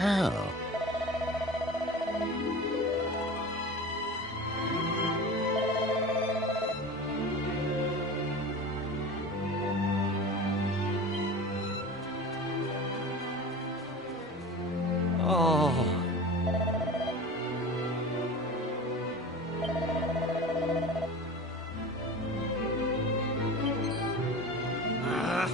Oh. Oh. Ah.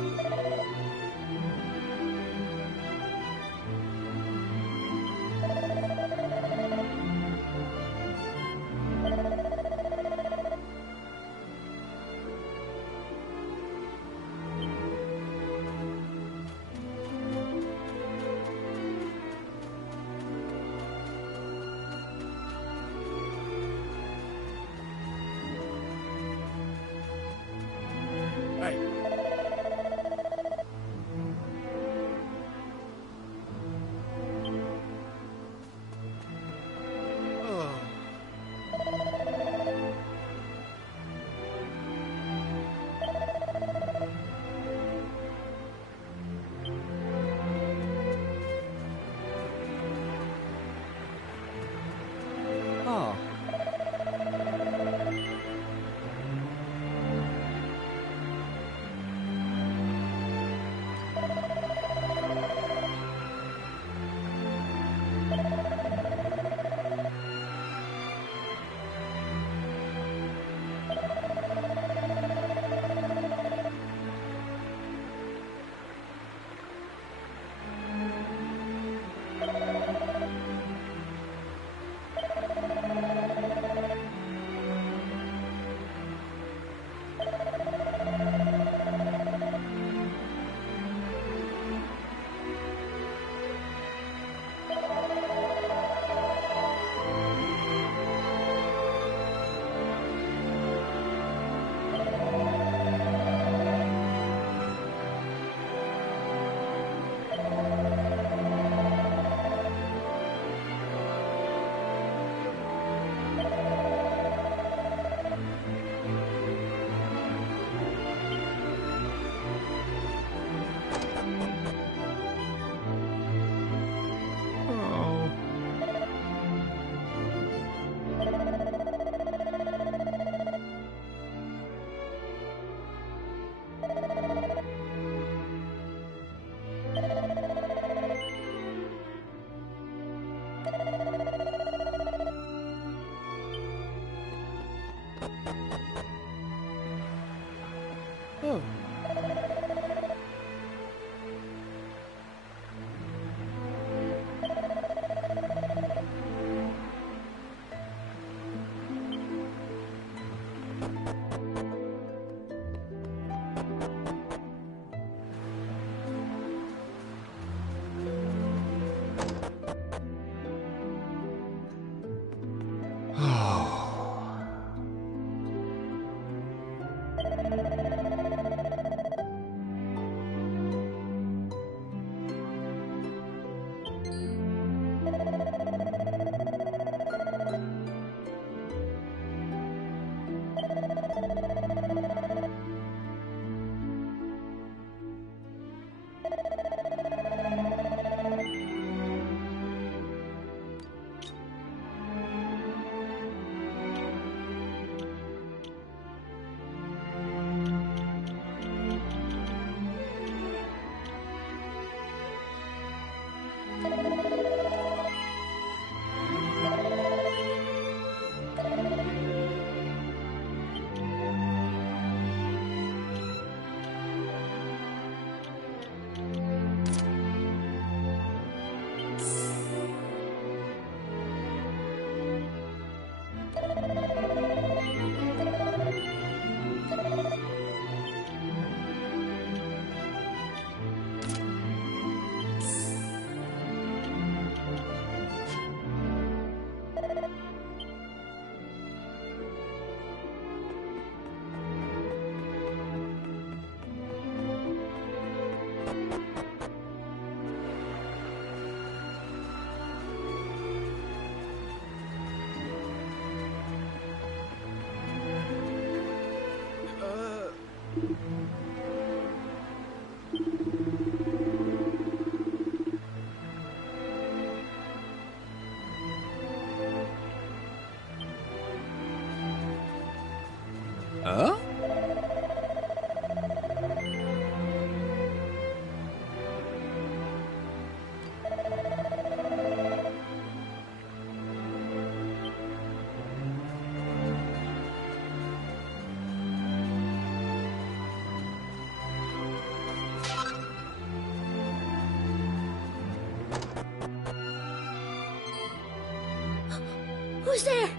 Who's there?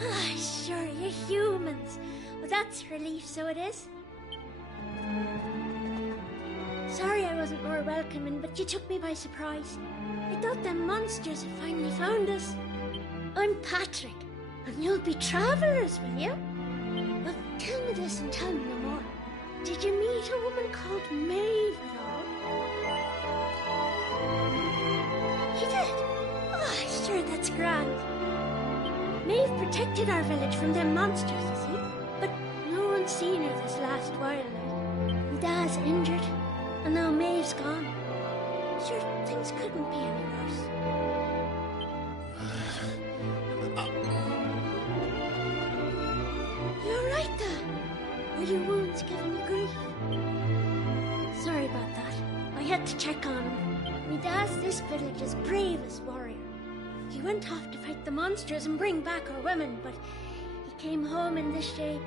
Ah, sure, you humans. Well, that's relief, so it is. Sorry I wasn't more welcoming, but you took me by surprise. I thought them monsters had finally found us. I'm Patrick, and you'll be travellers, will you? Well, tell me this and tell me no more. Did you meet a woman called Maeve at all? You did? Oh, sure, that's grand. Maeve protected our village from them monsters, you see. But no one's seen her this last while. My dad's injured, and now Maeve's gone. Sure, things couldn't be any worse. You alright, Dad? Are your wounds giving you grief? Sorry about that. I had to check on him. My dad's this village's bravest warrior. He went off to fight the monsters and bring back our women, but he came home in this shape.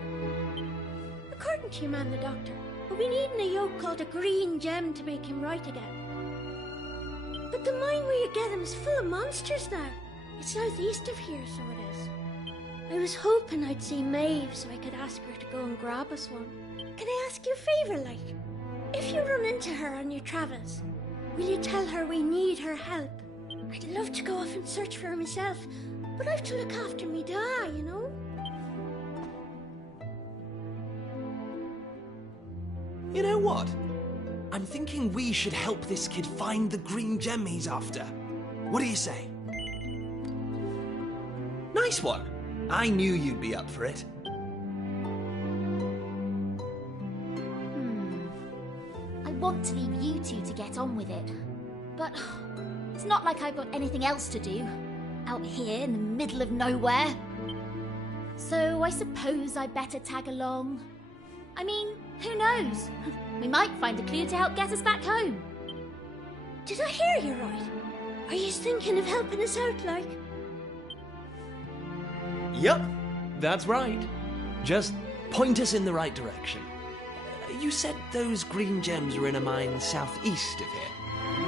According to your man, the doctor, we'll be needing a yoke called a green gem to make him right again. But the mine where you get him is full of monsters now. It's southeast of here, so it is. I was hoping I'd see Maeve so I could ask her to go and grab us one. Can I ask you a favour, like? If you run into her on your travels, will you tell her we need her help? I'd love to go off and search for her myself, but I've to look after me da, you know? You know what? I'm thinking we should help this kid find the green gem he's after. What do you say? Nice one. I knew you'd be up for it. I want to leave you two to get on with it, but it's not like I've got anything else to do out here in the middle of nowhere. So I suppose I better tag along. I mean, who knows? We might find a clue to help get us back home. Did I hear you right? Are you thinking of helping us out, like? Yep, that's right. Just point us in the right direction. You said those green gems were in a mine southeast of here.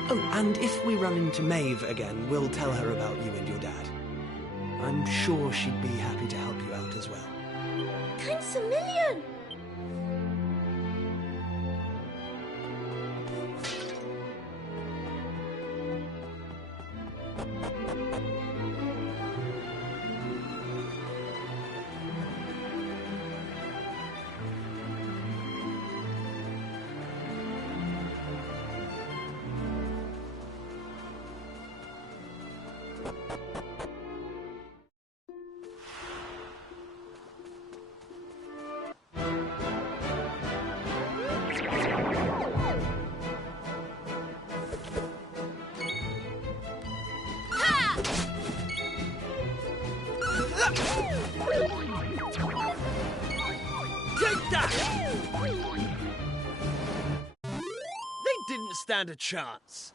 Oh, and if we run into Maeve again, we'll tell her about you and your dad. I'm sure she'd be happy to help you out as well. Thanks a million! Take that! They didn't stand a chance.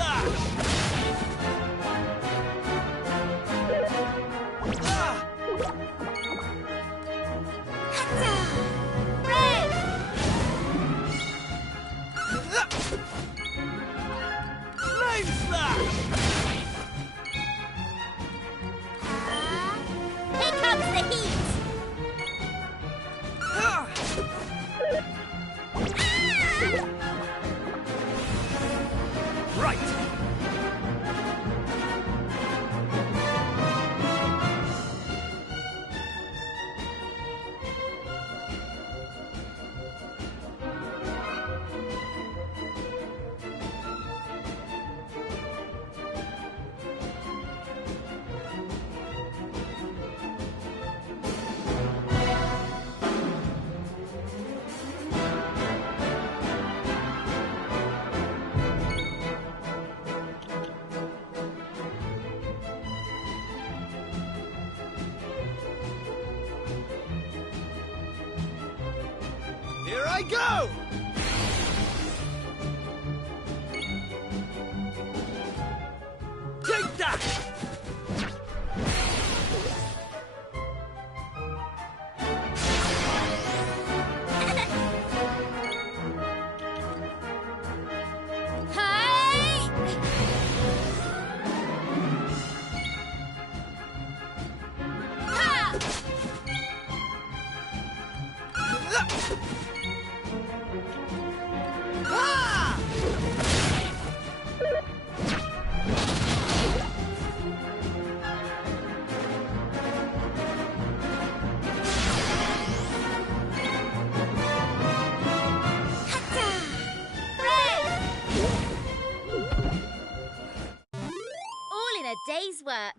slash! Flame slash! Here comes the heat! Right! Here I go! Take that! Hey! Ha! All in a day's work.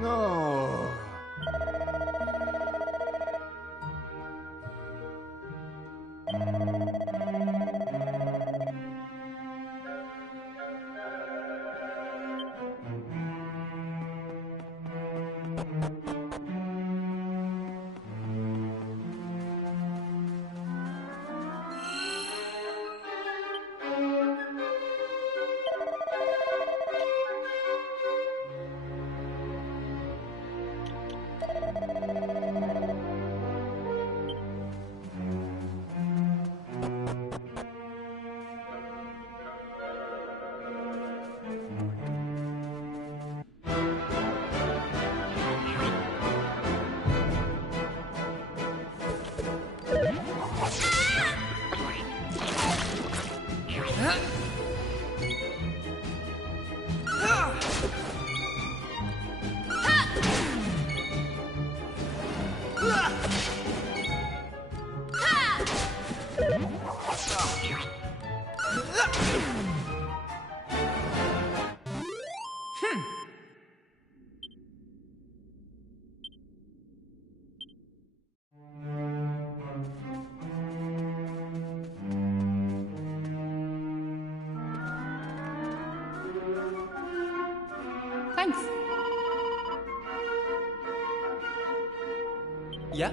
No. Thanks. Yeah?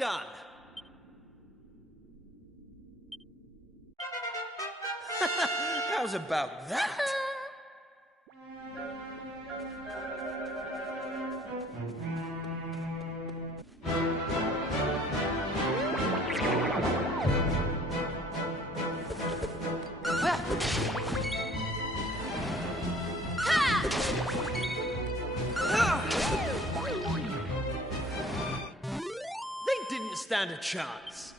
done! How's about that? They didn't stand a chance.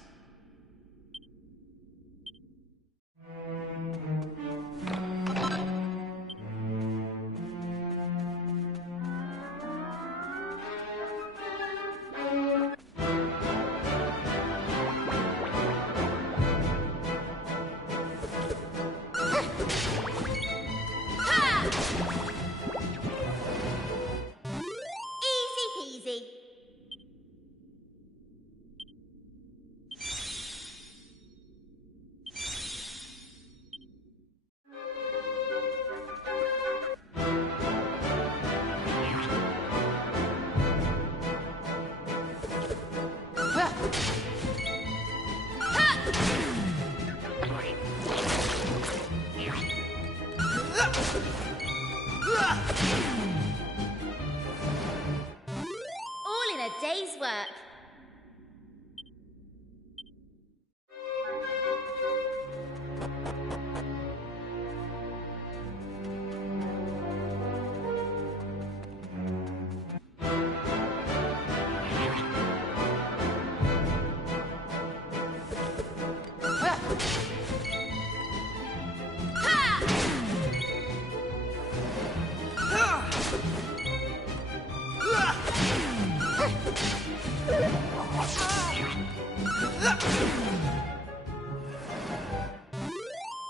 Easy peasy. All in a day's work.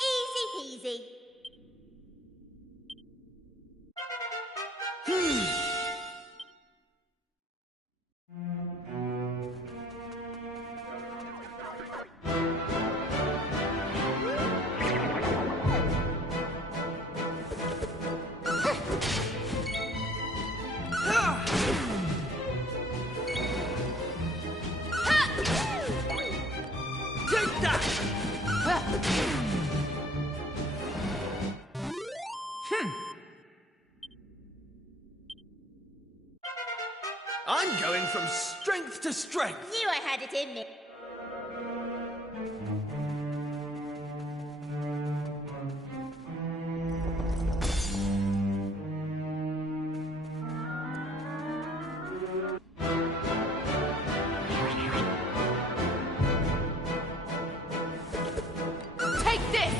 Easy peasy. Take that! I'm going from strength to strength. Knew I had it in me. Take this!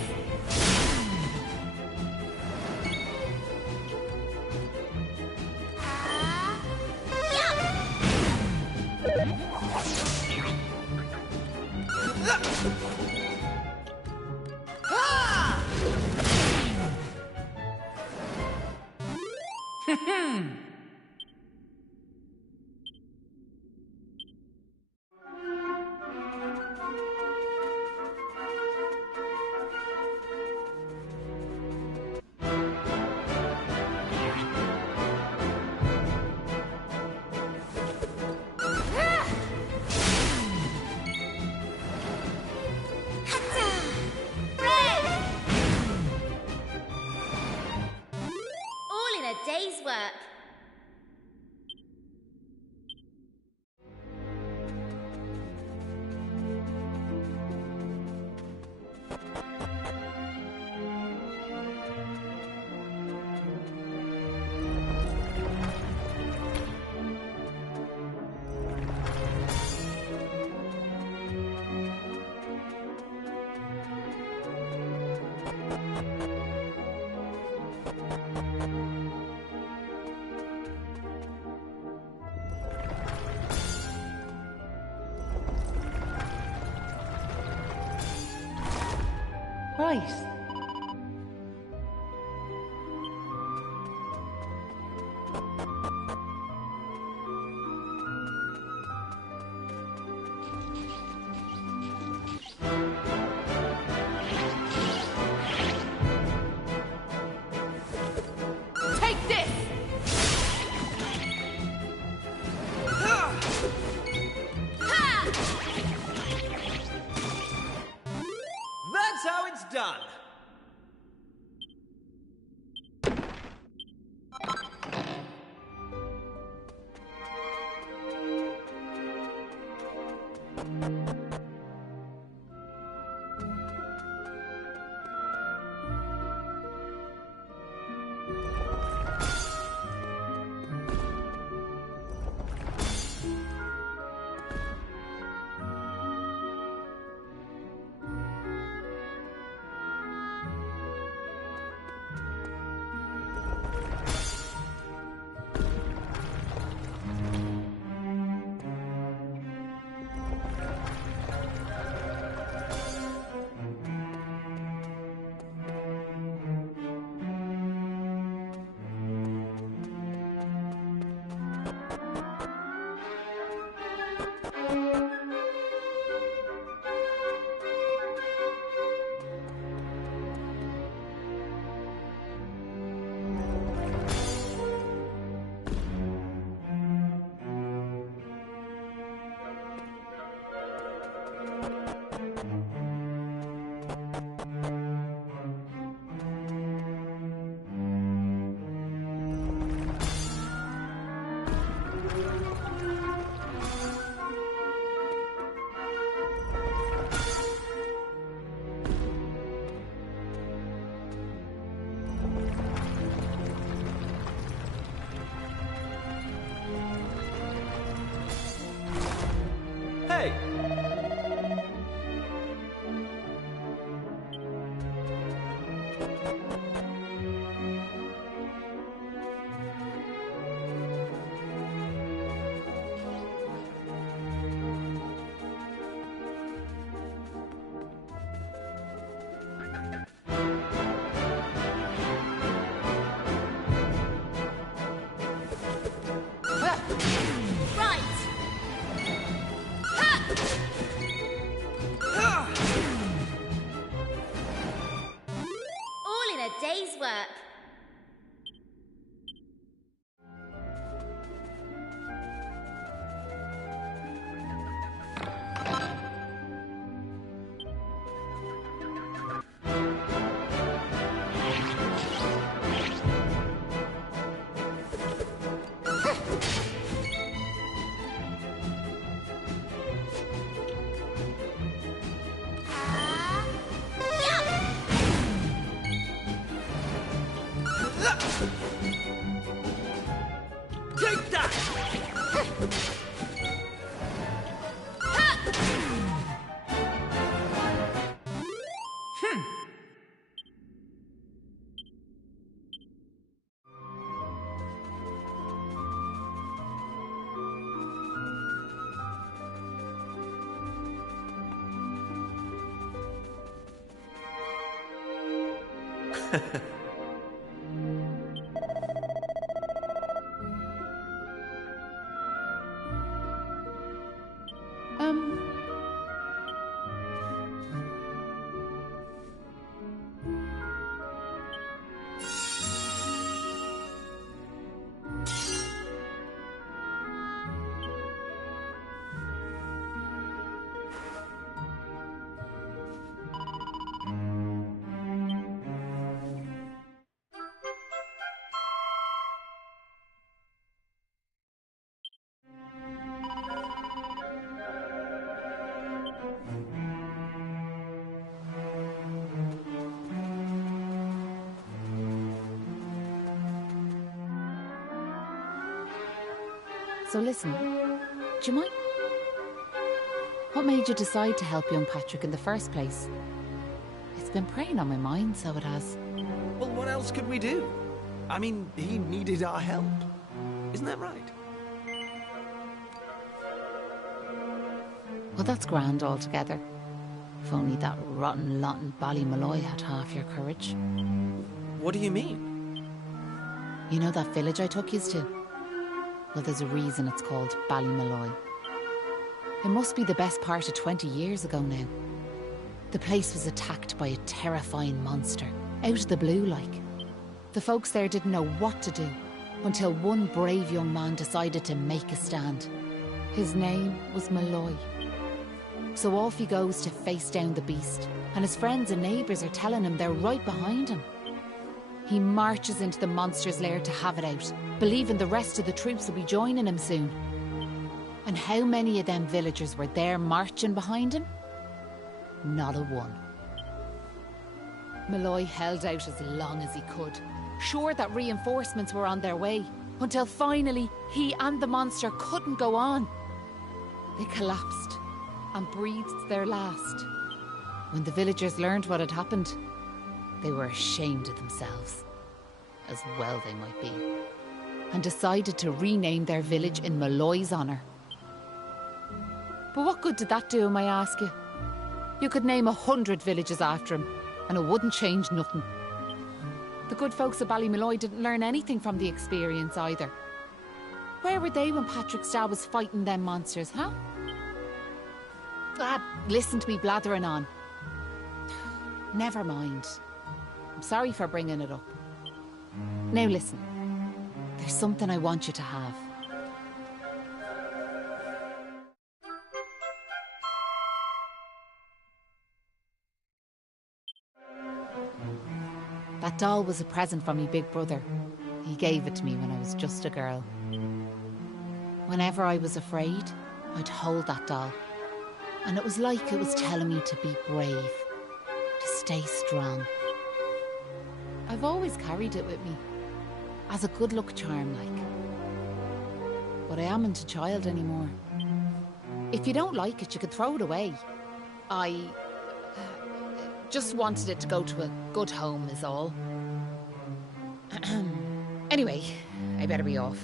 All in a day's work. Right. Take this! Ha! Hey! All in a day's work. Take that! So listen, do you mind? What made you decide to help young Patrick in the first place? It's been preying on my mind, so it has. Well, what else could we do? I mean, he needed our help. Isn't that right? Well, that's grand altogether. If only that rotten lot in Ballymalloy had half your courage. What do you mean? You know that village I took yous to? Well, there's a reason it's called Ballymalloy. It must be the best part of 20 years ago now. The place was attacked by a terrifying monster, out of the blue like. The folks there didn't know what to do, until one brave young man decided to make a stand. His name was Malloy. So off he goes to face down the beast, and his friends and neighbours are telling him they're right behind him. He marches into the monster's lair to have it out, believing the rest of the troops will be joining him soon. And how many of them villagers were there marching behind him? Not a one. Malloy held out as long as he could, sure that reinforcements were on their way, until finally he and the monster couldn't go on. They collapsed and breathed their last. When the villagers learned what had happened, they were ashamed of themselves, as well they might be, and decided to rename their village in Malloy's honour. But what good did that do him, I ask you? You could name 100 villages after him, and it wouldn't change nothing. The good folks of Ballymalloy didn't learn anything from the experience either. Where were they when Patrick's dad was fighting them monsters, huh? Listen to me blathering on. Never mind. I'm sorry for bringing it up. Now listen, there's something I want you to have. That doll was a present from me big brother. He gave it to me when I was just a girl. Whenever I was afraid, I'd hold that doll. And it was like it was telling me to be brave, to stay strong. I've always carried it with me, as a good luck charm like. But I amn't a child anymore. If you don't like it, you could throw it away. I just wanted it to go to a good home is all. Anyway, I better be off.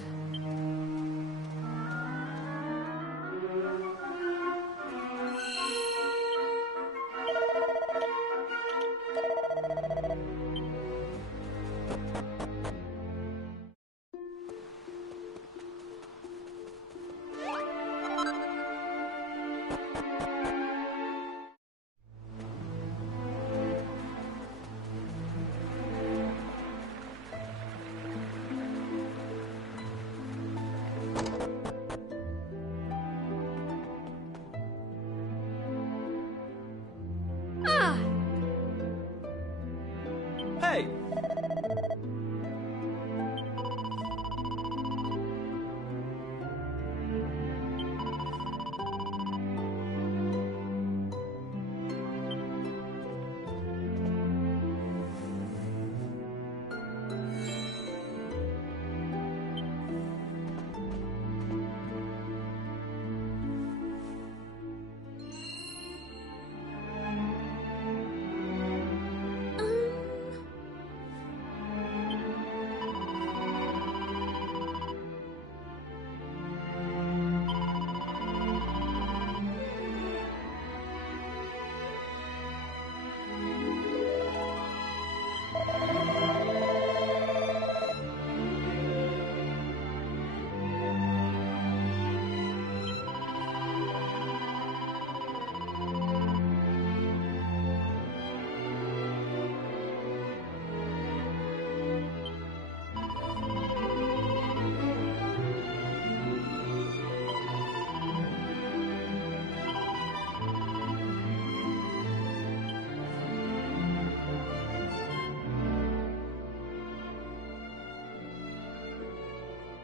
Hey!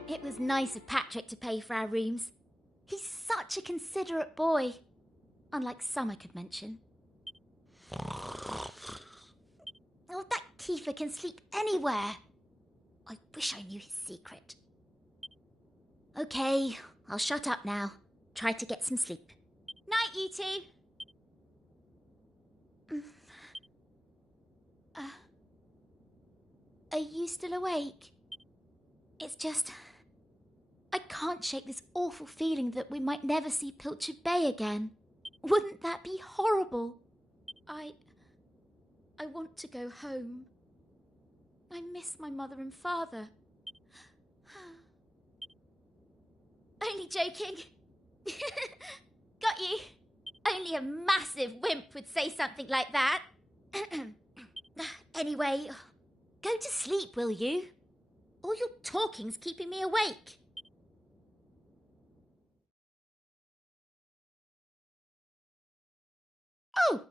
It was nice of Patrick to pay for our rooms. He's such a considerate boy. Unlike some I could mention. Oh, that Kiefer can sleep anywhere. I wish I knew his secret. Okay, I'll shut up now. Try to get some sleep. Night, you two. Are you still awake? It's just... I can't shake this awful feeling that we might never see Pilchard Bay again. Wouldn't that be horrible? I want to go home. I miss my mother and father. Only joking. Got you. Only a massive wimp would say something like that. Anyway, go to sleep, will you? All your talking's keeping me awake. Oh!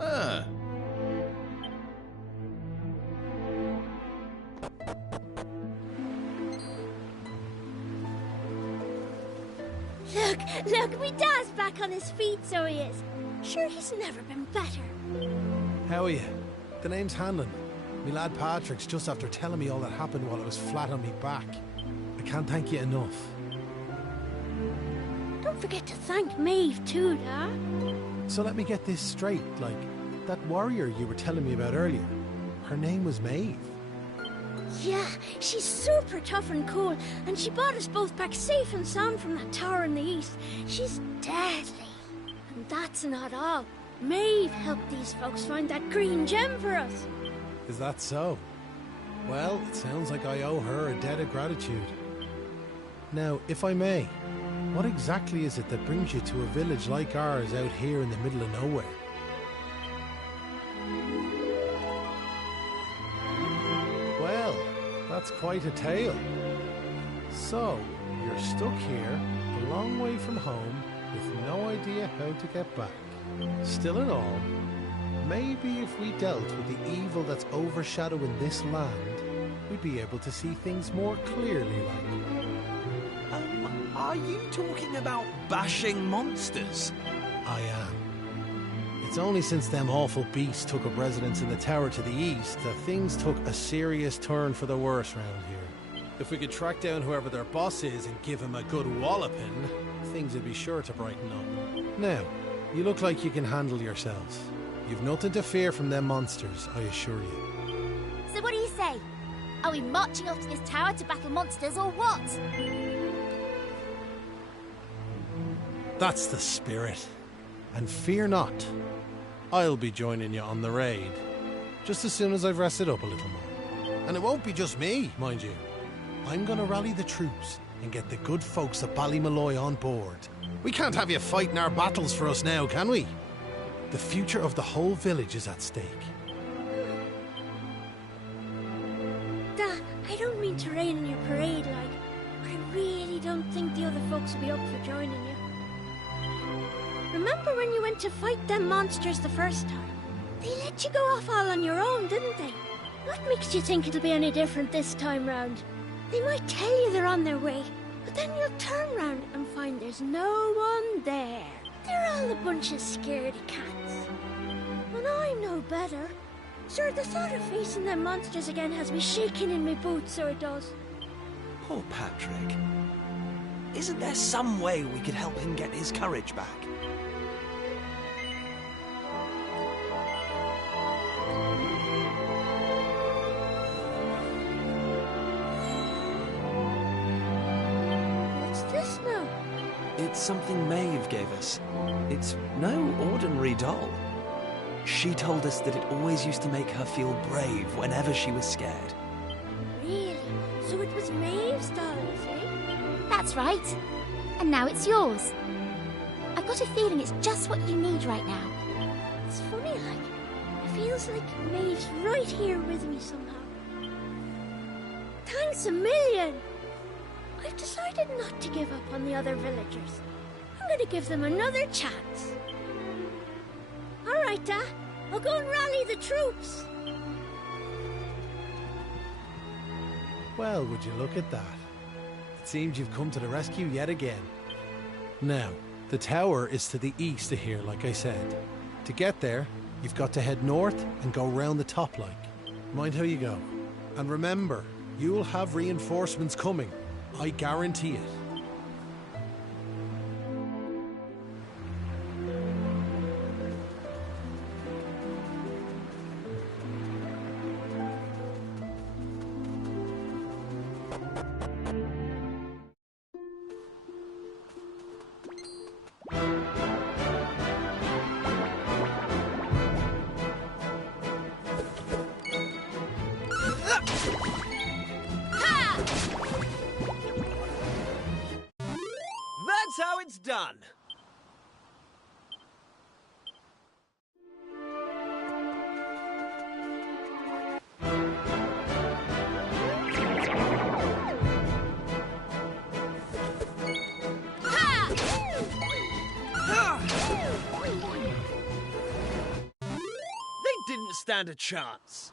Ah. Look, my dad's back on his feet, so he is. Sure, he's never been better. How are you? The name's Hanlon. Me lad Patrick's just after telling me all that happened while I was flat on me back. I can't thank you enough. Don't forget to thank Maeve too, Dad. So let me get this straight, like, that warrior you were telling me about earlier, her name was Maeve. Yeah, she's super tough and cool, and she brought us both back safe and sound from that tower in the east. She's deadly. And that's not all. Maeve helped these folks find that green gem for us. Is that so? Well, it sounds like I owe her a debt of gratitude. Now, if I may, what exactly is it that brings you to a village like ours out here in the middle of nowhere? Well, that's quite a tale. So, you're stuck here, a long way from home, with no idea how to get back. Still in all, maybe if we dealt with the evil that's overshadowing this land, we'd be able to see things more clearly, like. Are you talking about bashing monsters? I am. It's only since them awful beasts took up residence in the tower to the east that things took a serious turn for the worse round here. If we could track down whoever their boss is and give him a good walloping, things would be sure to brighten up. Now, you look like you can handle yourselves. You've nothing to fear from them monsters, I assure you. So what do you say? Are we marching off to this tower to battle monsters or what? That's the spirit. And fear not. I'll be joining you on the raid, just as soon as I've rested up a little more. And it won't be just me, mind you. I'm gonna rally the troops and get the good folks of Ballymalloy on board. We can't have you fighting our battles for us now, can we? The future of the whole village is at stake. Dad, I don't mean to rain on your parade, like, but I really don't think the other folks will be up for joining you. Remember when you went to fight them monsters the first time? They let you go off all on your own, didn't they? What makes you think it'll be any different this time round? They might tell you they're on their way, but then you'll turn round and find there's no one there. They're all a bunch of scaredy cats. And I know better. Sure, the thought of facing them monsters again has me shaking in my boots, so it does. Poor Patrick. Isn't there some way we could help him get his courage back? What's this now? It's something Maeve gave us. It's no ordinary doll. She told us that it always used to make her feel brave whenever she was scared. Really? So it was Maeve's doll, you say? That's right. And now it's yours. I've got a feeling it's just what you need right now. It's funny, like, it feels like Maeve's right here with me somehow. Thanks a million! I've decided not to give up on the other villagers. I'm going to give them another chance. All right, Dad. I'll go and rally the troops. Well, would you look at that? It seems you've come to the rescue yet again. Now, the tower is to the east of here, like I said. To get there, you've got to head north and go round the top like. Mind how you go. And remember, you'll have reinforcements coming. I guarantee it. That's how it's done. They didn't stand a chance.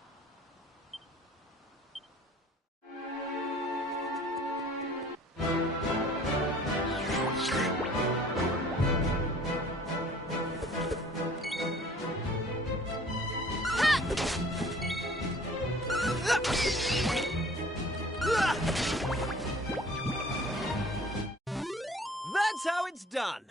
That's how it's done.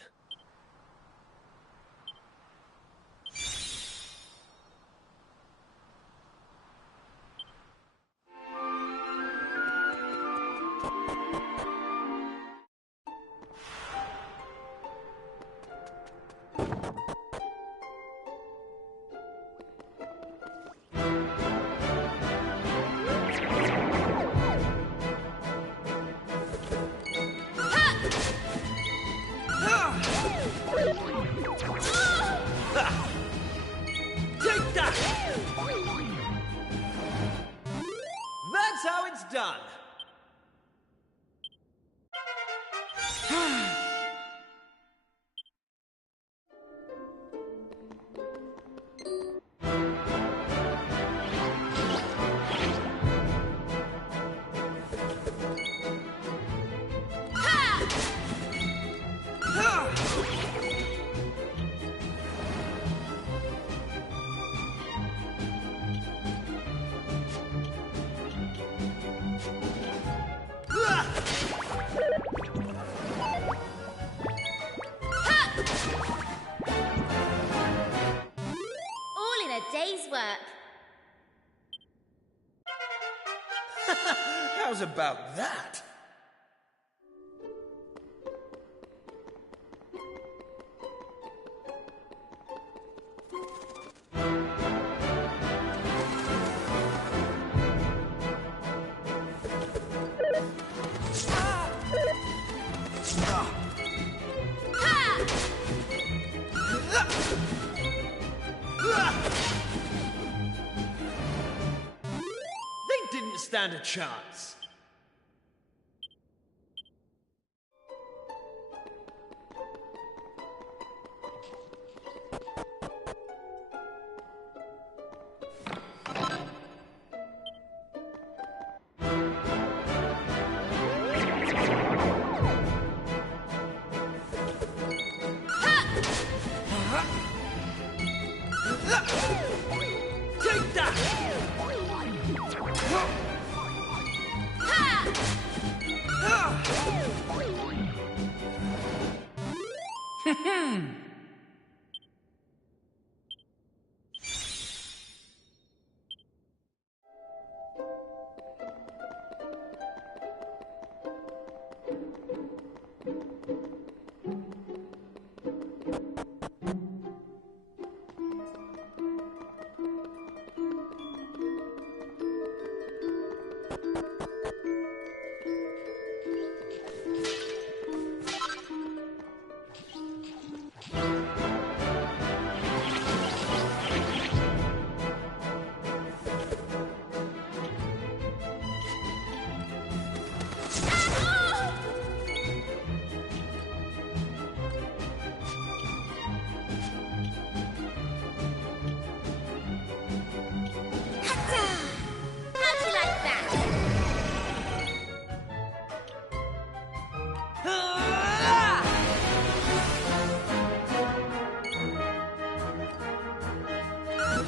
Take that! That's how it's done. All in a day's work. How's about that? They didn't stand a chance. Take that!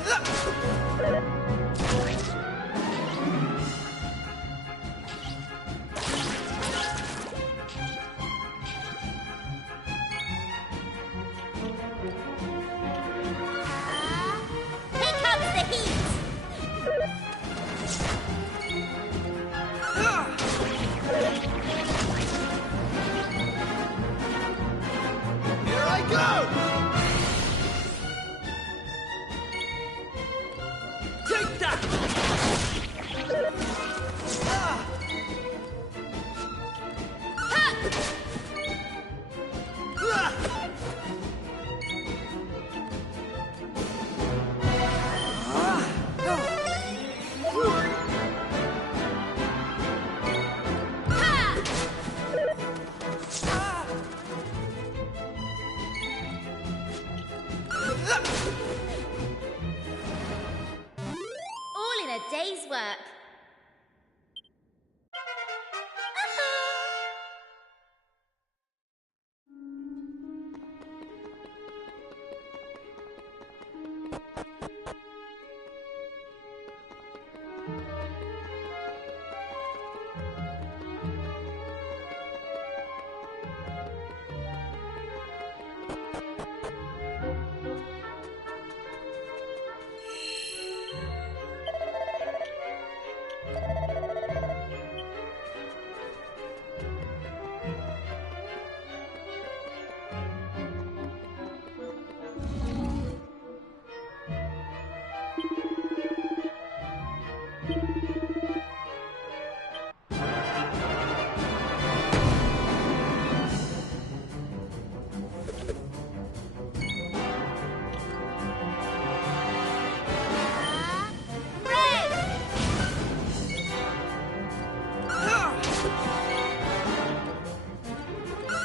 Here comes the heat! Here I go! Take that! All in a day's work.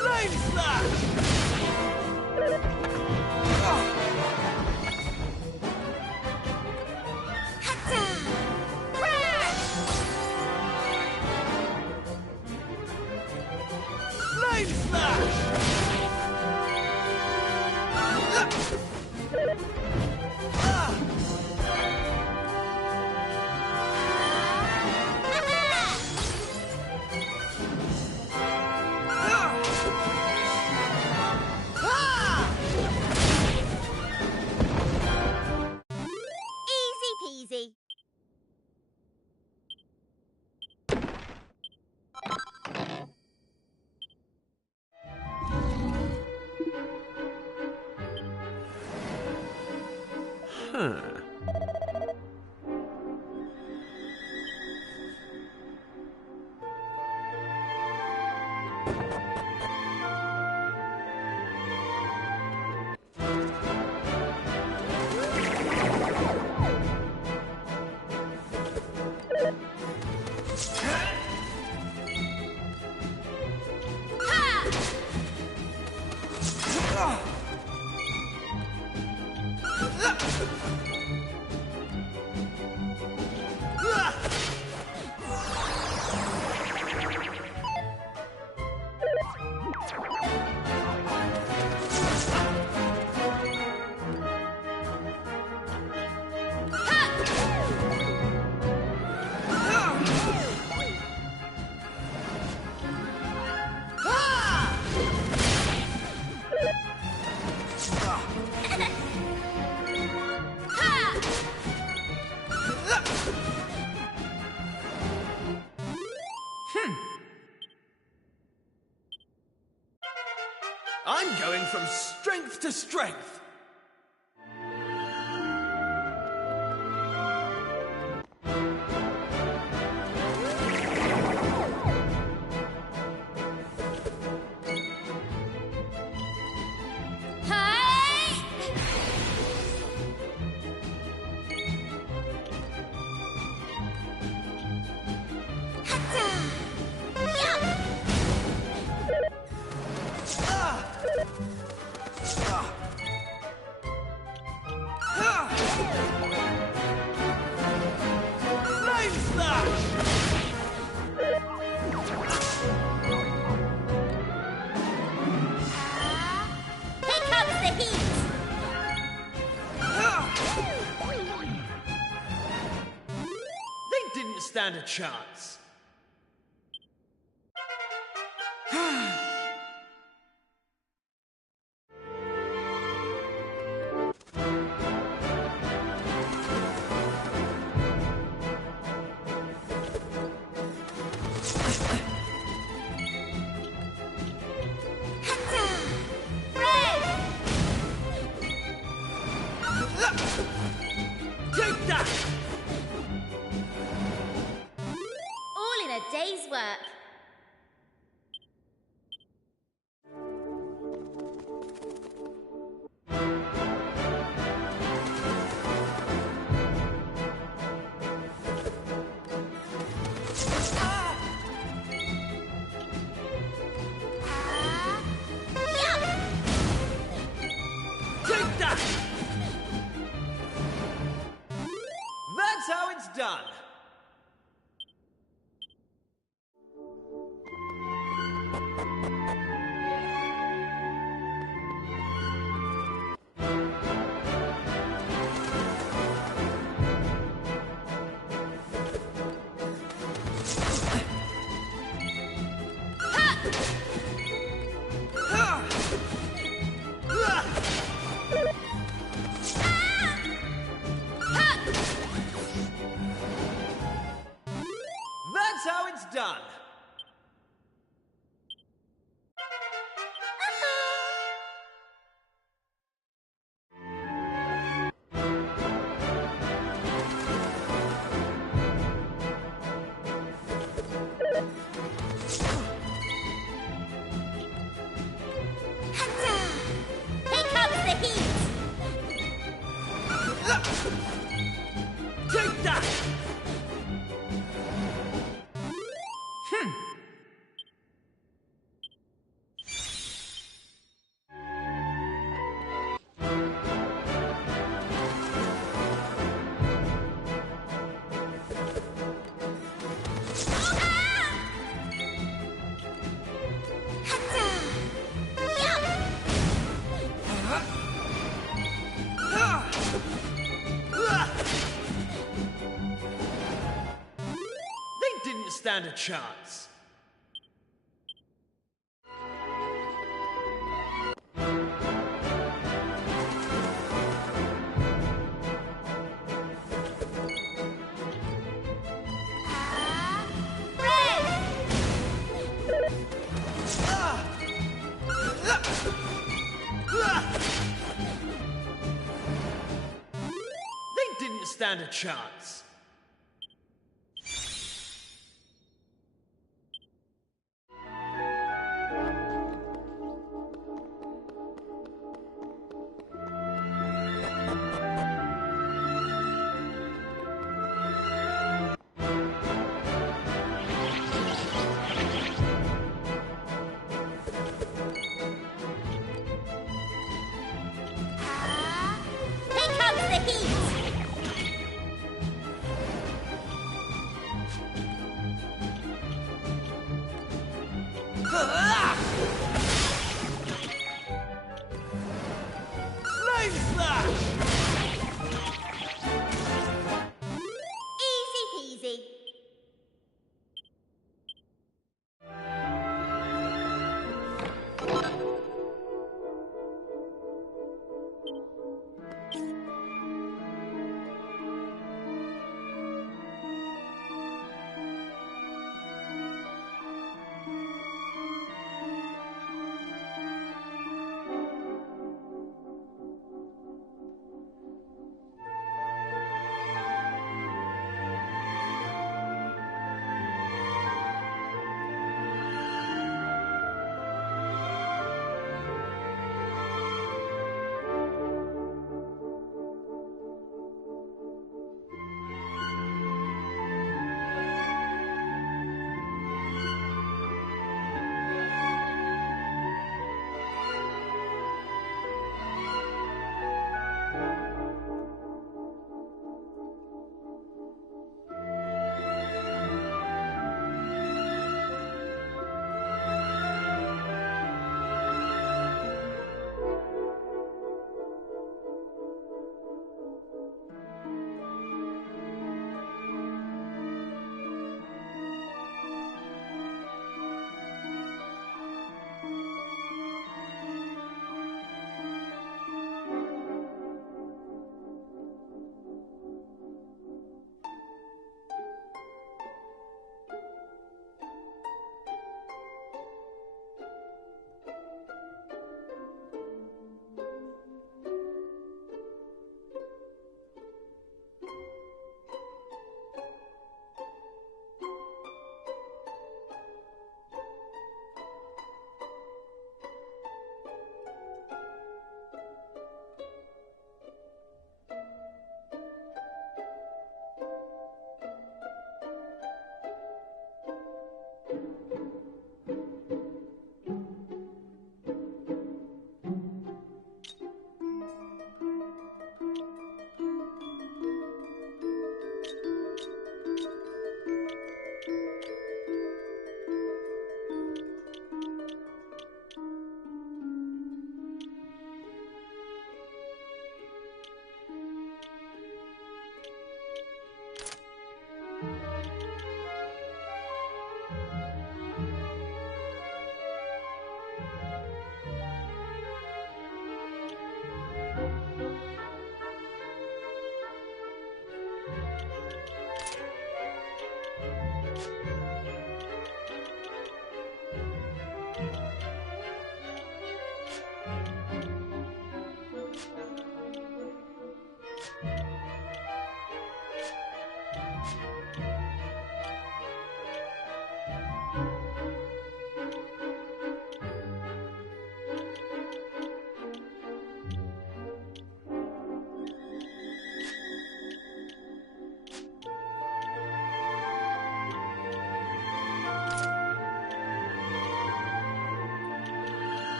Flame slash! Flame slash! Easy peasy. Huh. I'm going from strength to strength. Hi! stand a chance. Take that! All in a day's work. Take that! That's how it's done. That's how it's done. Here comes the heat. Take that! They didn't stand a chance. They didn't stand a chance. Here comes the heat.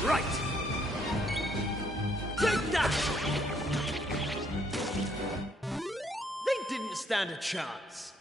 Right! Take that! They didn't stand a chance.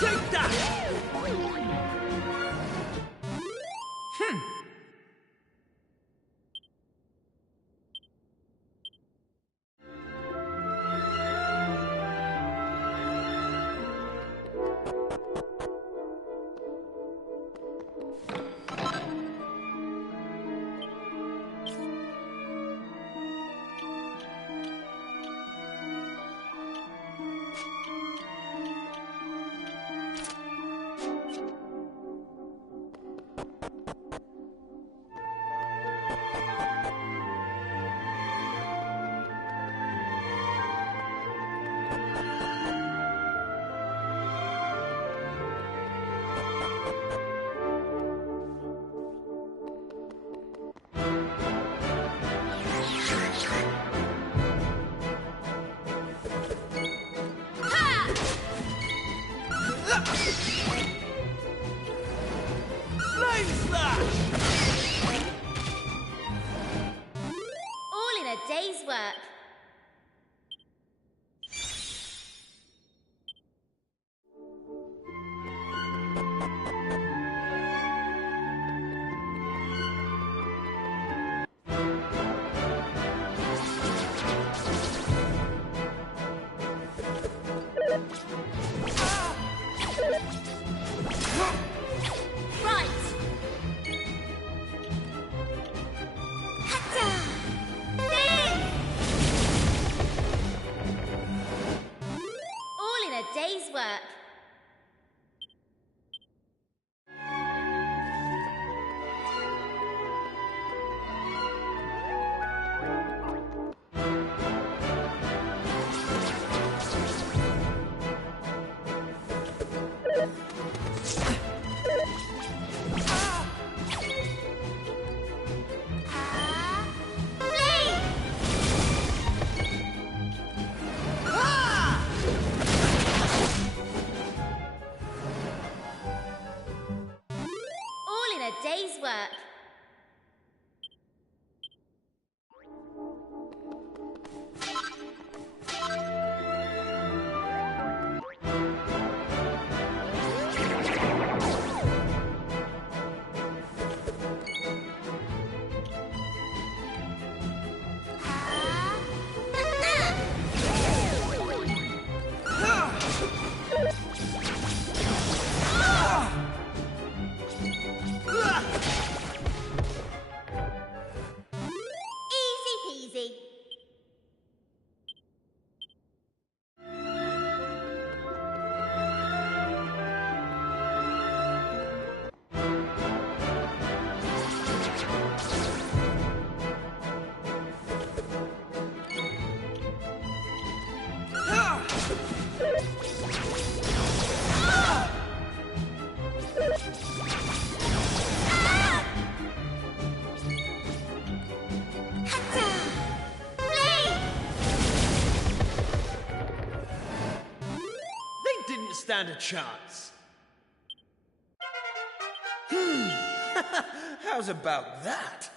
Take that! Flame slash! All in a day's work. Right. Hatta! Then! stand a chance. How's about that?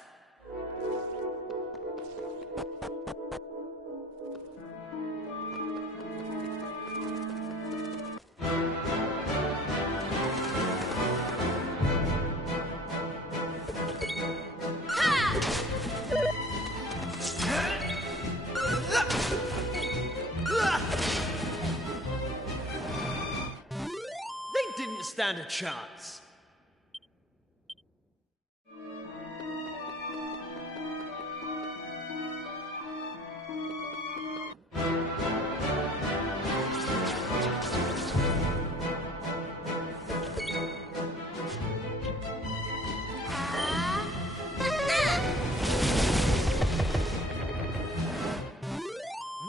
They didn't stand a chance.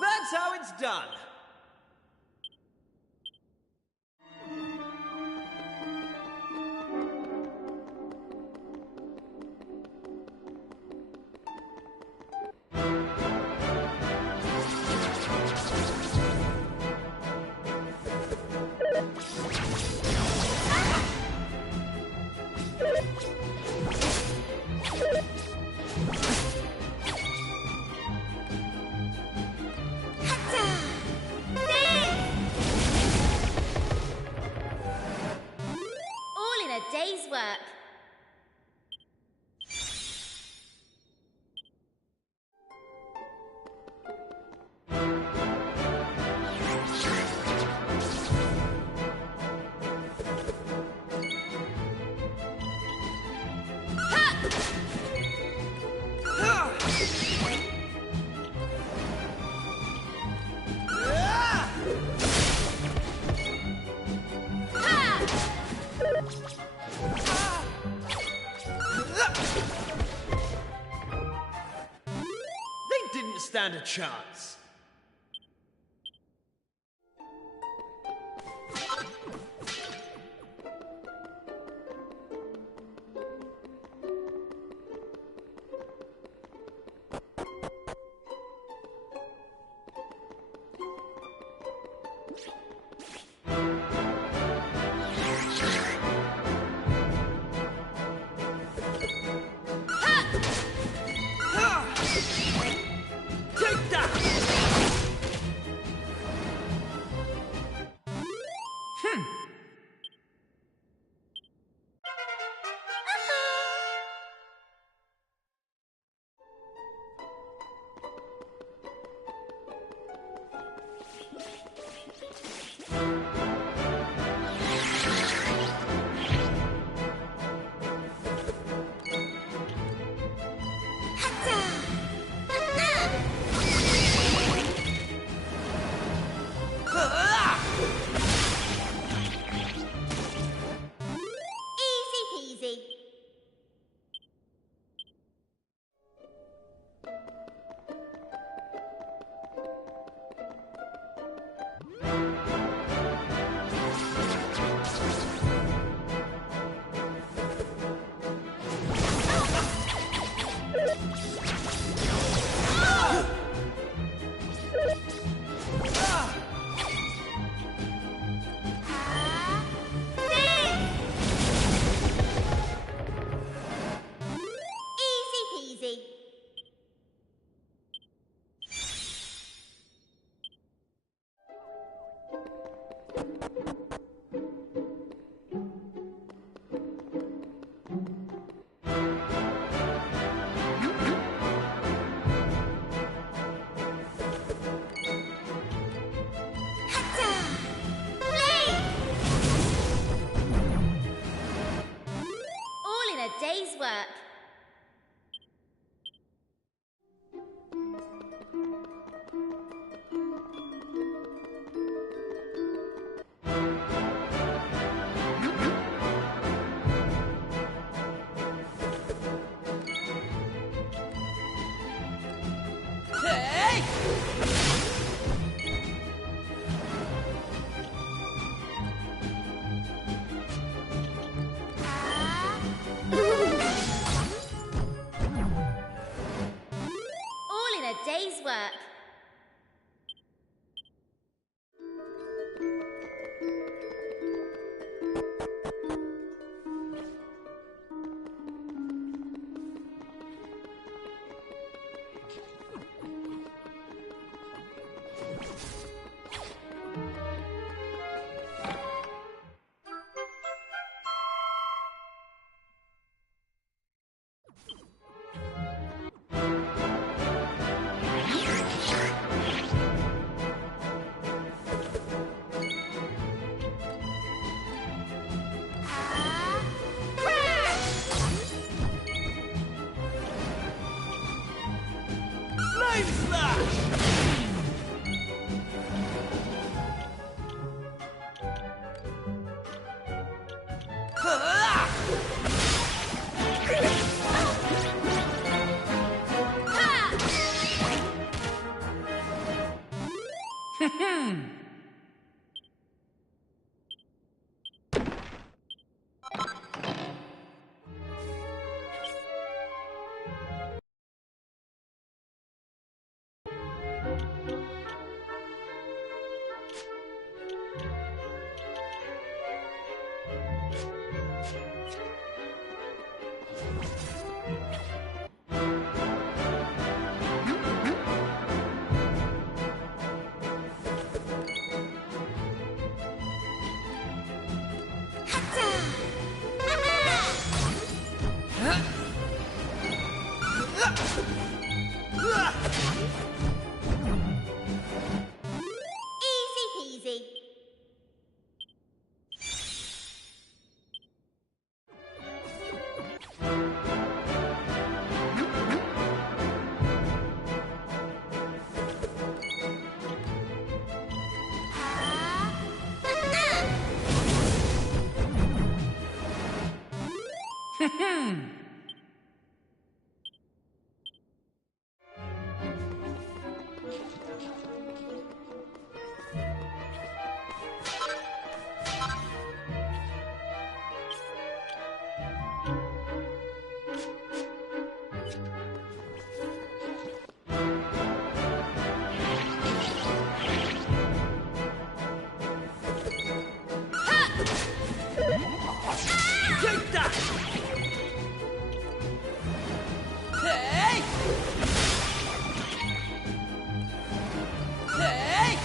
That's how it's done. All in a day's work. They didn't stand a chance. Take that! Easy peasy. Easy peasy. All in a day's work. All in a day's work. Easy peasy. Take that! Hey! Hey!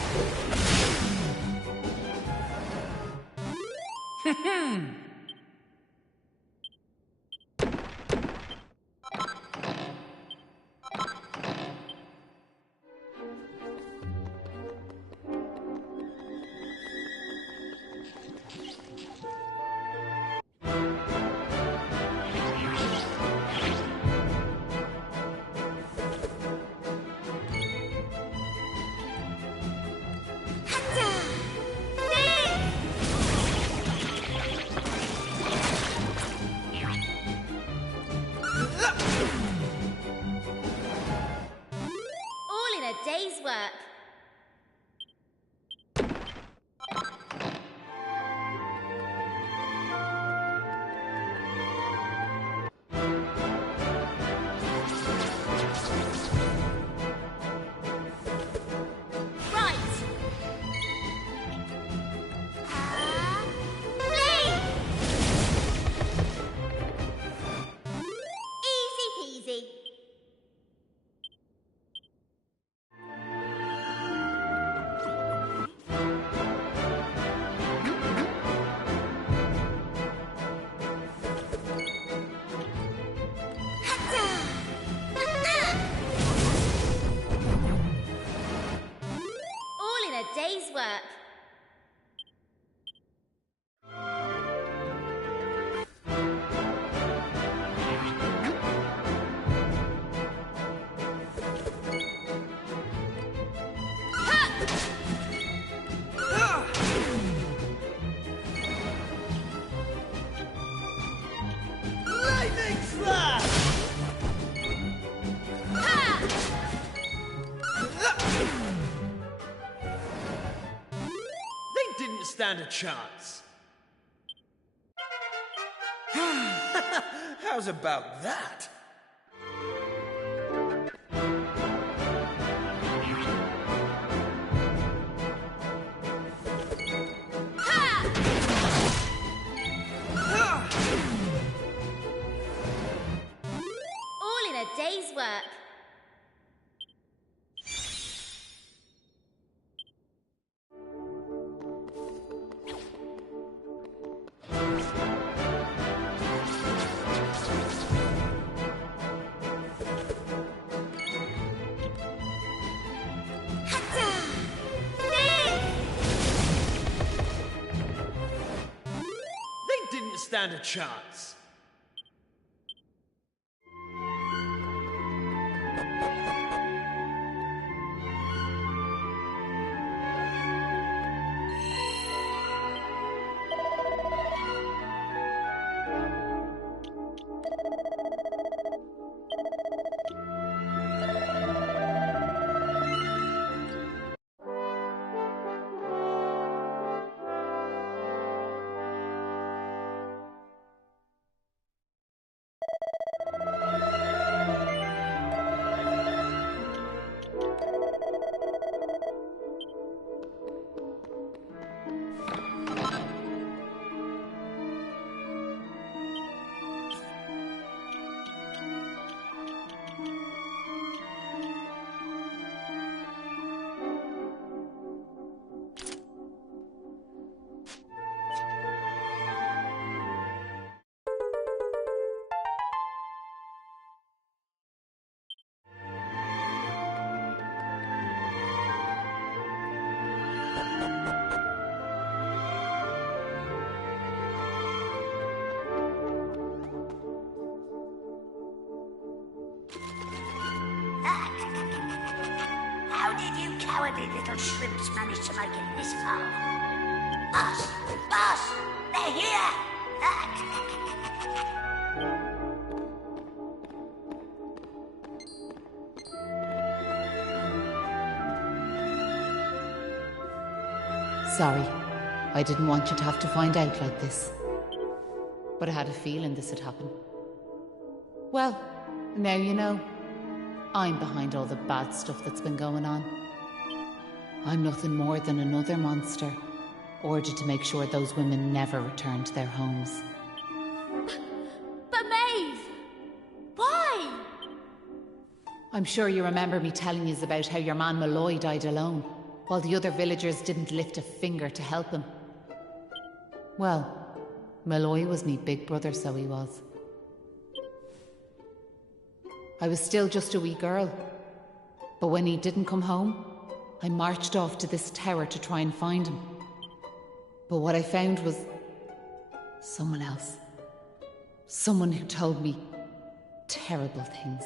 All in a day's work. Right. Flee! Easy peasy. All in a day's work. Lightning slash! They didn't stand a chance. How's about that? All in a day's work. They didn't stand a chance. cowardly little shrimps managed to make it this far? Boss! Boss! They're here! Sorry, I didn't want you to have to find out like this. But I had a feeling this would happen. Well, now you know. I'm behind all the bad stuff that's been going on. I'm nothing more than another monster, ordered to make sure those women never return to their homes. But Maeve! Why? I'm sure you remember me telling you about how your man Malloy died alone, while the other villagers didn't lift a finger to help him. Well, Malloy was me big brother, so he was. I was still just a wee girl, but when he didn't come home, I marched off to this tower to try and find him. But what I found was someone else. Someone who told me terrible things.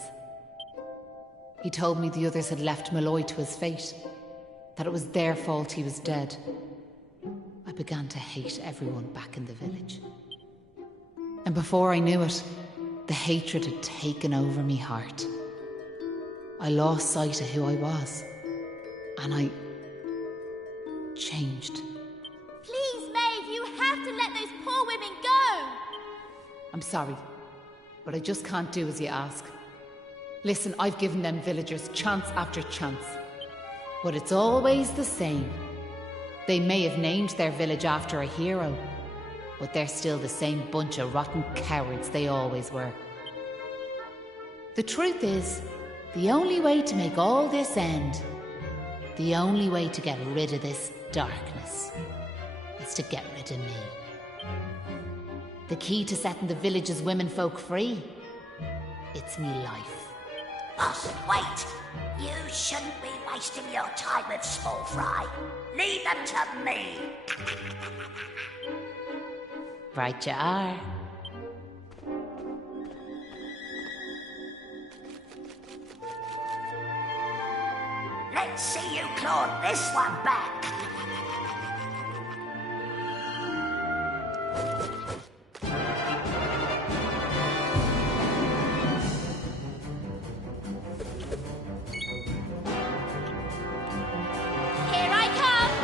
He told me the others had left Malloy to his fate, that it was their fault he was dead. I began to hate everyone back in the village. And before I knew it, the hatred had taken over me heart. I lost sight of who I was, and I changed. Please, Maeve, you have to let those poor women go! I'm sorry, but I just can't do as you ask. Listen, I've given them villagers chance after chance, but it's always the same. They may have named their village after a hero, but they're still the same bunch of rotten cowards they always were. The truth is, the only way to make all this end, the only way to get rid of this darkness, is to get rid of me. The key to setting the village's womenfolk free, it's me life. Boss, wait! You shouldn't be wasting your time with small fry. Leave them to me. Right you are. Let's see you claw this one back. Here I come!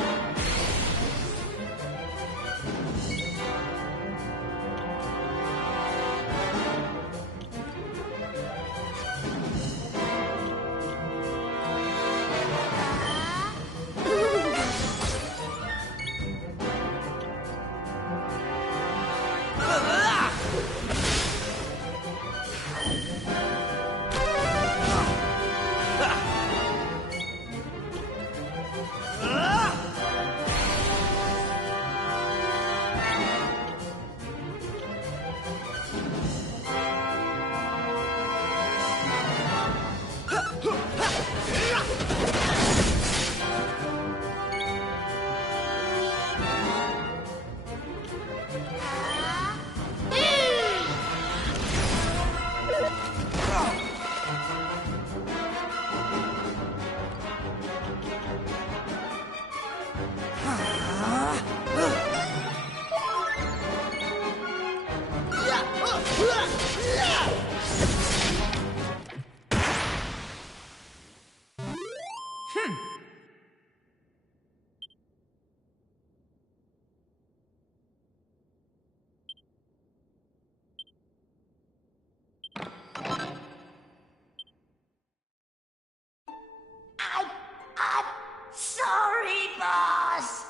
I'm sorry, boss.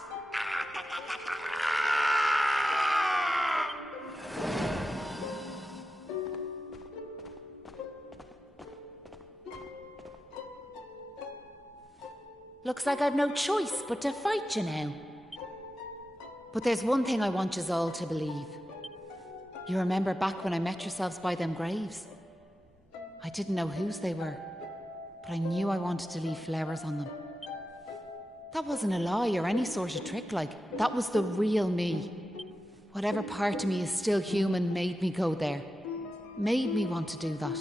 Looks like I've no choice but to fight you now. But there's one thing I want yous all to believe. You remember back when I met yourselves by them graves? I didn't know whose they were, but I knew I wanted to leave flowers on them. That wasn't a lie or any sort of trick, like, that was the real me. Whatever part of me is still human made me go there. Made me want to do that.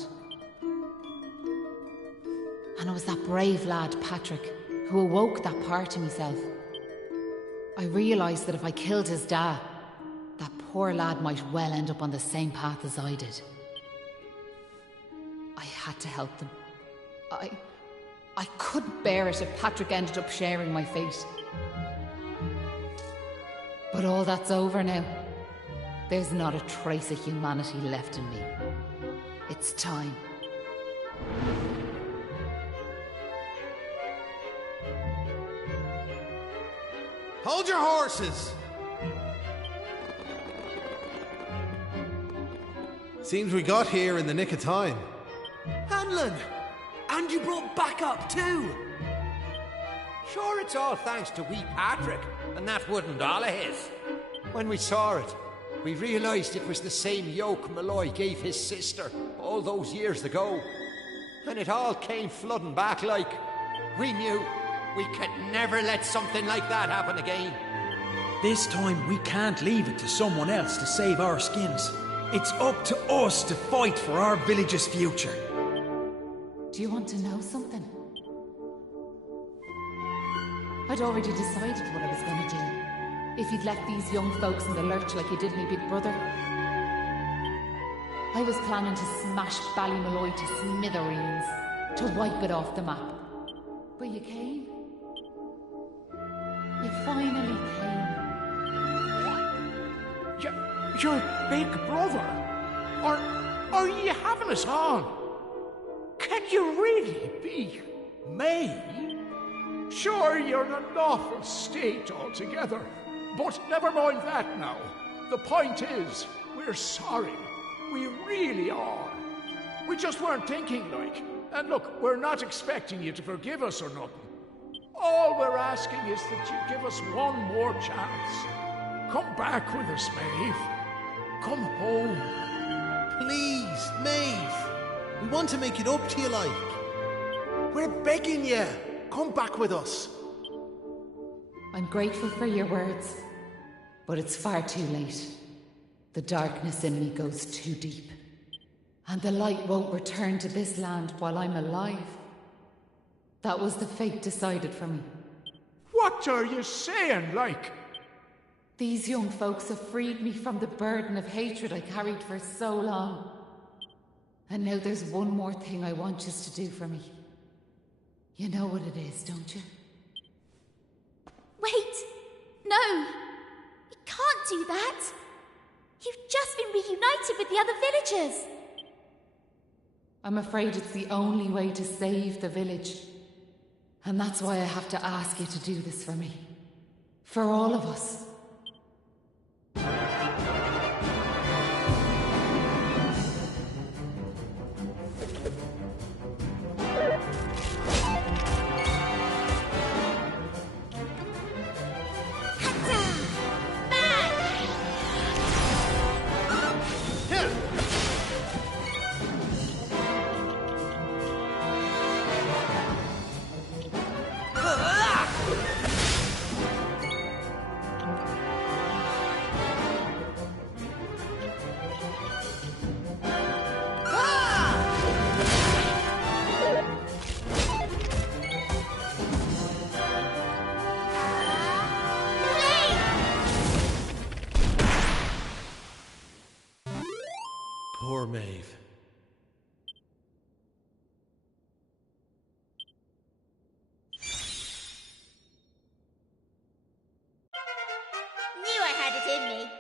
And it was that brave lad, Patrick, who awoke that part of myself. I realised that if I killed his dad, that poor lad might well end up on the same path as I did. I had to help them. I couldn't bear it if Patrick ended up sharing my fate. But all that's over now. There's not a trace of humanity left in me. It's time. Hold your horses! Seems we got here in the nick of time. Hanlon! And you brought backup too! Sure, it's all thanks to wee Patrick and that wooden doll of his. When we saw it, we realised it was the same yoke Malloy gave his sister all those years ago. And it all came flooding back like... We knew we could never let something like that happen again. This time we can't leave it to someone else to save our skins. It's up to us to fight for our village's future. Do you want to know something? I'd already decided what I was going to do. If you'd left these young folks in the lurch like you did me big brother. I was planning to smash Ballymalloy to smithereens, to wipe it off the map. But you came. You finally came. Your big brother? Or are you having us on? Can you really be me? Sure, you're in an awful state altogether, but never mind that now. The point is, we're sorry. We really are. We just weren't thinking, like. And look, we're not expecting you to forgive us or nothing. All we're asking is that you give us one more chance. Come back with us, Maeve. Come home. Please, Maeve. We want to make it up to you, like. We're begging you! Come back with us! I'm grateful for your words, but it's far too late. The darkness in me goes too deep, and the light won't return to this land while I'm alive. That was the fate decided for me. What are you saying, like? These young folks have freed me from the burden of hatred I carried for so long. And now there's one more thing I want you to do for me. You know what it is, don't you? Wait! No! You can't do that! You've just been reunited with the other villagers! I'm afraid it's the only way to save the village. And that's why I have to ask you to do this for me. For all of us. Poor Maeve. Knew I had it in me.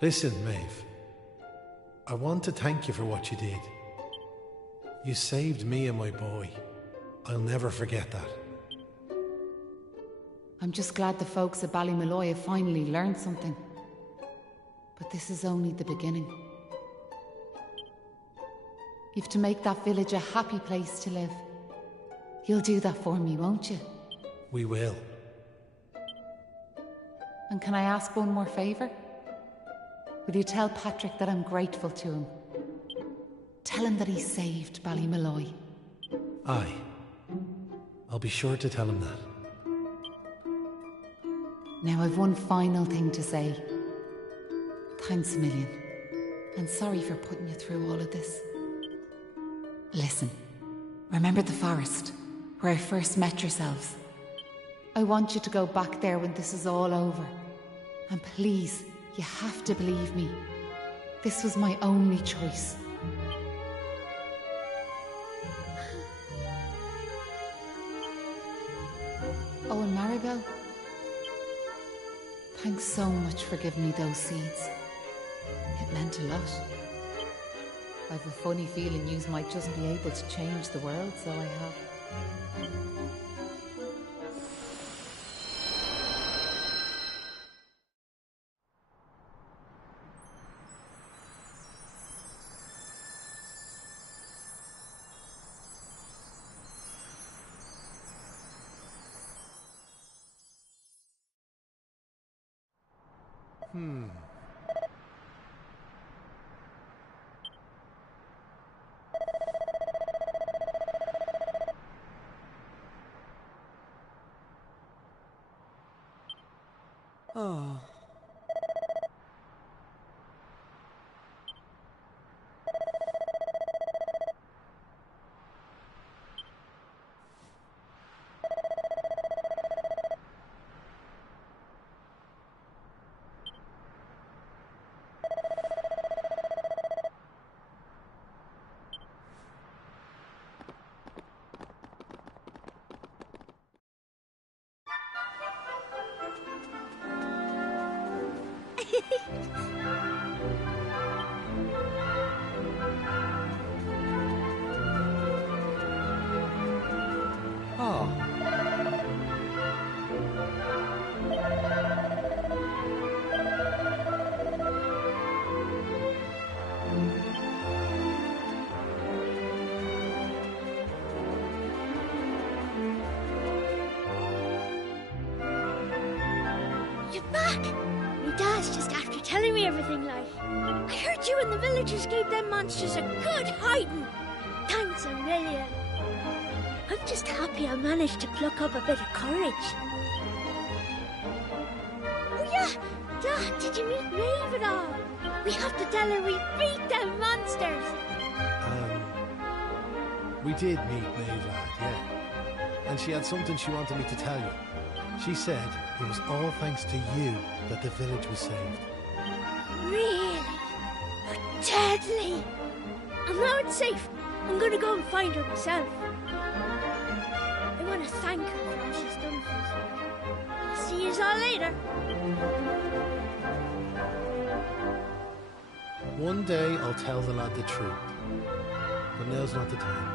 Listen, Maeve. I want to thank you for what you did. You saved me and my boy. I'll never forget that. I'm just glad the folks at Ballymalloy have finally learned something. But this is only the beginning. You've to make that village a happy place to live. You'll do that for me, won't you? We will. And can I ask one more favour? Will you tell Patrick that I'm grateful to him? Tell him that he saved Ballymalloy. Aye. I'll be sure to tell him that. Now I've one final thing to say. Thanks a million. And sorry for putting you through all of this. Listen, Remember the forest, where I first met yourselves? I want you to go back there when this is all over. And please, you have to believe me. This was my only choice. Oh, and Maribel, thanks so much for giving me those seeds. It meant a lot. I've a funny feeling yous might just be able to change the world, so I have. Oh. You're back! My dad's just after telling me everything, like. I heard you and the villagers gave them monsters a good hiding. Thanks a million. I'm just happy I managed to pluck up a bit of courage. Oh yeah! Dad, did you meet Maeve at all? We have to tell her we beat them monsters! We did meet Maeve, lad, yeah. And she had something she wanted me to tell you. She said it was all thanks to you that the village was saved. Really? But deadly! And now it's safe. I'm gonna go and find her myself. I want to thank her for all she's done for us. I'll see you all later. One day I'll tell the lad the truth. But now's not the time.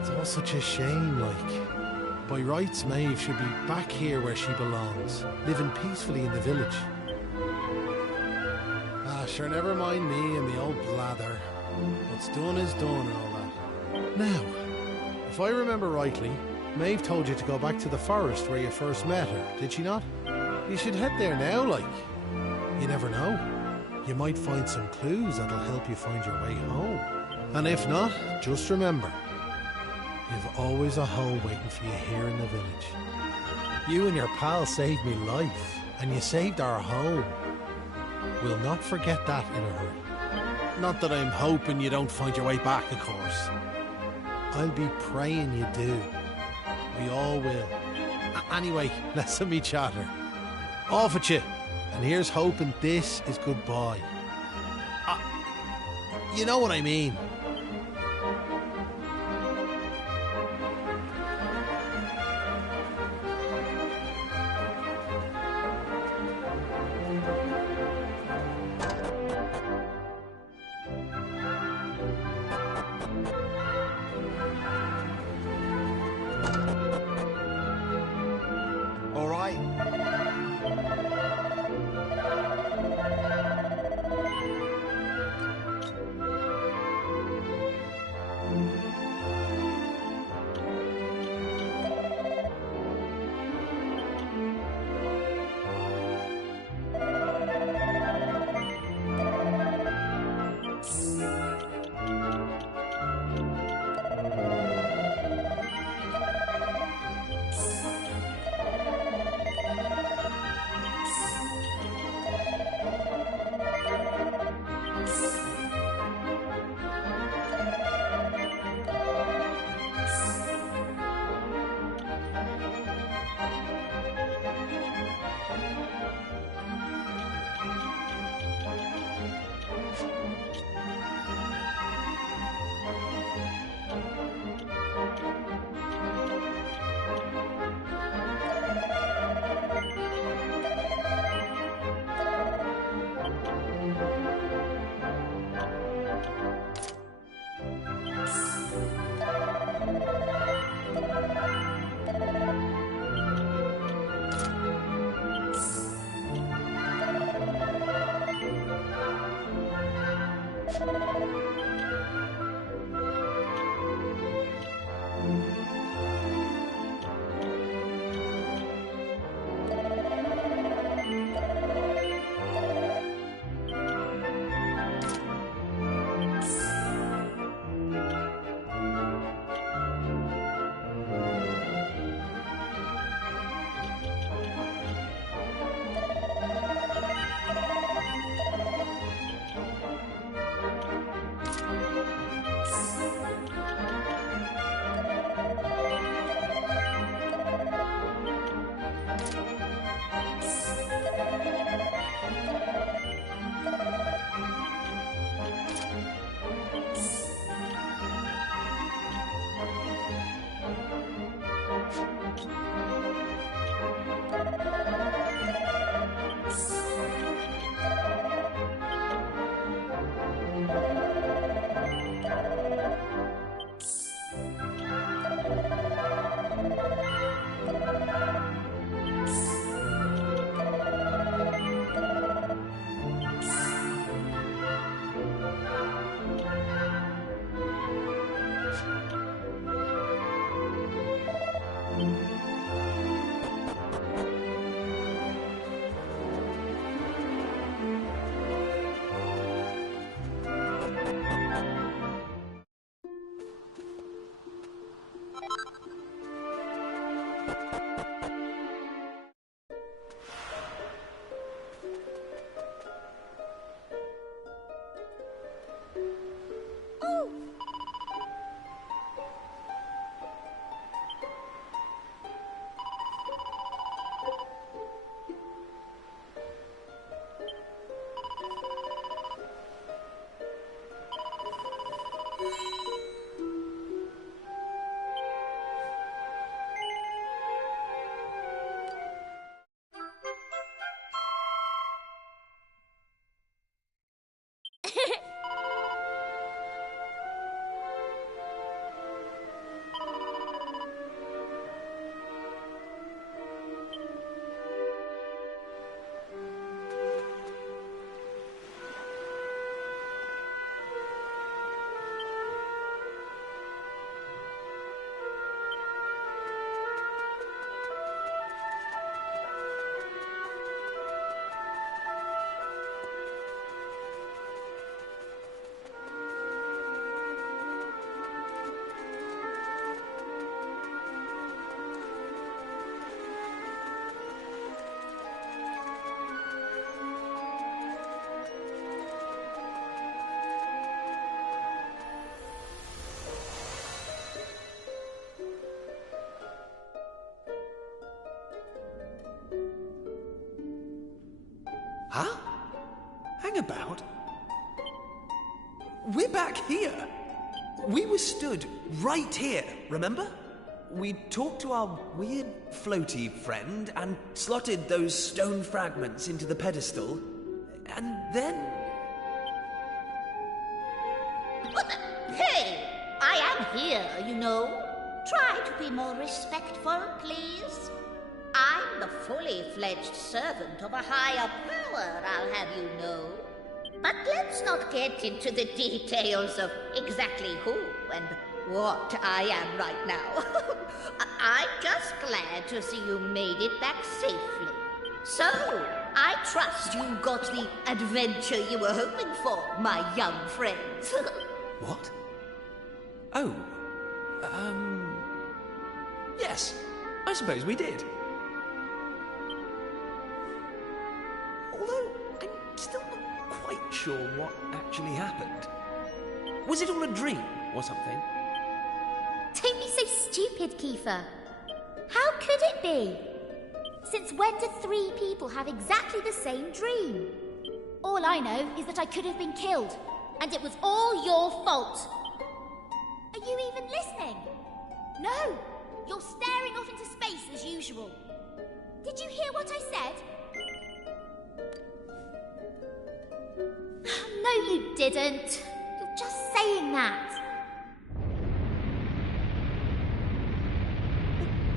It's all such a shame, like. By rights, Maeve should be back here where she belongs, living peacefully in the village. Ah, sure, never mind me and the old blather. What's done is done and all that. Now, if I remember rightly, Maeve told you to go back to the forest where you first met her, did she not? You should head there now, like. You never know. You might find some clues that'll help you find your way home. And if not, just remember, you've always a home waiting for you here in the village. You and your pal saved me life, and you saved our home. We'll not forget that in a hurry. Not that I'm hoping you don't find your way back, of course. I'll be praying you do. We all will. Anyway, let's me chatter. Off at you, and here's hoping this is goodbye. You know what I mean. talking about? We're back here. We were stood right here, remember? We talked to our weird floaty friend and slotted those stone fragments into the pedestal. And then... Hey, I am here, you know. Try to be more respectful, please. I'm the fully fledged servant of a higher power, I'll have you know. But let's not get into the details of exactly who and what I am right now. I'm just glad to see you made it back safely. So, I trust you got the adventure you were hoping for, my young friends. What? Oh, yes, I suppose we did. Although, I'm still not quite sure what actually happened. Was it all a dream or something? Don't be so stupid, Kiefer. How could it be? Since when do 3 people have exactly the same dream? All I know is that I could have been killed, and it was all your fault. Are you even listening? No! You're staring off into space as usual. Did you hear what I said? No, you didn't. You're just saying that.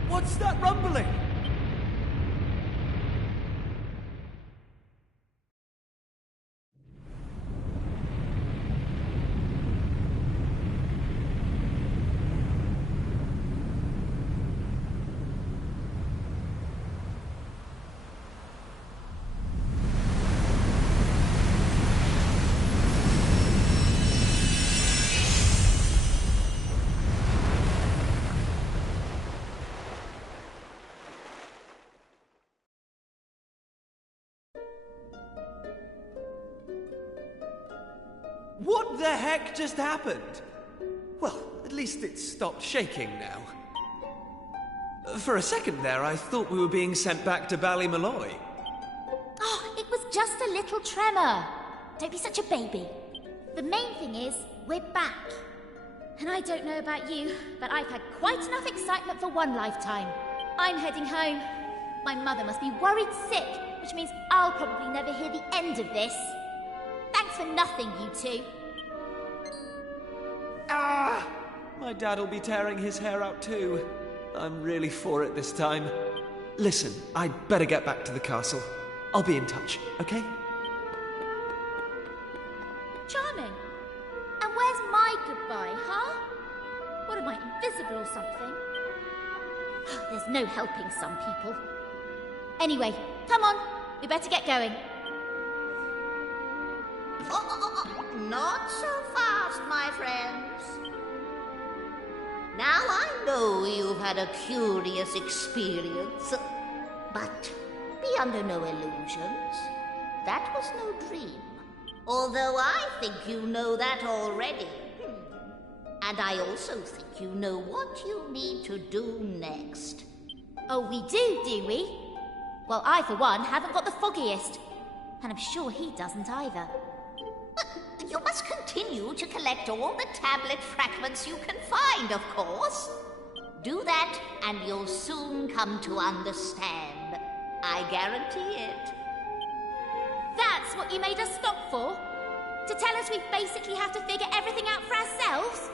What's that rumbling? What the heck just happened? Well, at least it's stopped shaking now. For a second there, I thought we were being sent back to Ballymalloy. Oh, it was just a little tremor. Don't be such a baby. The main thing is, we're back. And I don't know about you, but I've had quite enough excitement for one lifetime. I'm heading home. My mother must be worried sick, which means I'll probably never hear the end of this. Thanks for nothing, you two. Ah! My dad'll be tearing his hair out too. I'm really for it this time. Listen, I'd better get back to the castle. I'll be in touch, okay? Charming. And where's my goodbye, huh? What am I, invisible or something? There's no helping some people. Anyway, come on. We better get going. Not so fast, my friends. Now I know you've had a curious experience, but be under no illusions. That was no dream. Although I think you know that already. And I also think you know what you need to do next. Oh, we do we? Well, I, for one, haven't got the foggiest. And I'm sure he doesn't either. You must continue to collect all the tablet fragments you can find, of course. Do that, and you'll soon come to understand. I guarantee it. That's what you made us stop for? To tell us we basically have to figure everything out for ourselves?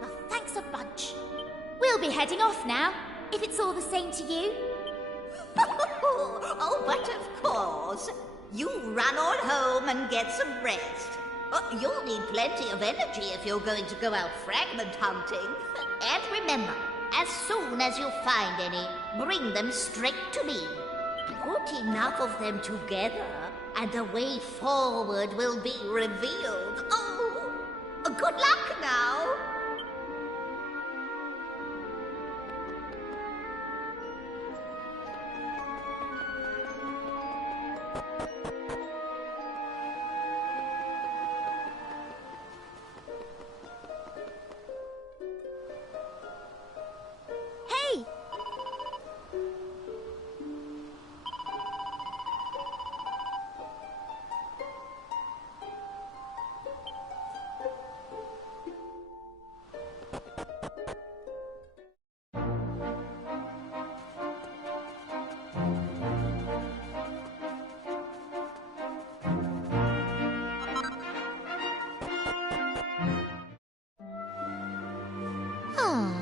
Well, thanks a bunch. We'll be heading off now, if it's all the same to you. Oh, but of course. You run on home and get some rest. You'll need plenty of energy if you're going to go out fragment hunting. And remember, as soon as you find any, bring them straight to me. Put enough of them together, and the way forward will be revealed. Oh, good luck now. Hey! Ah.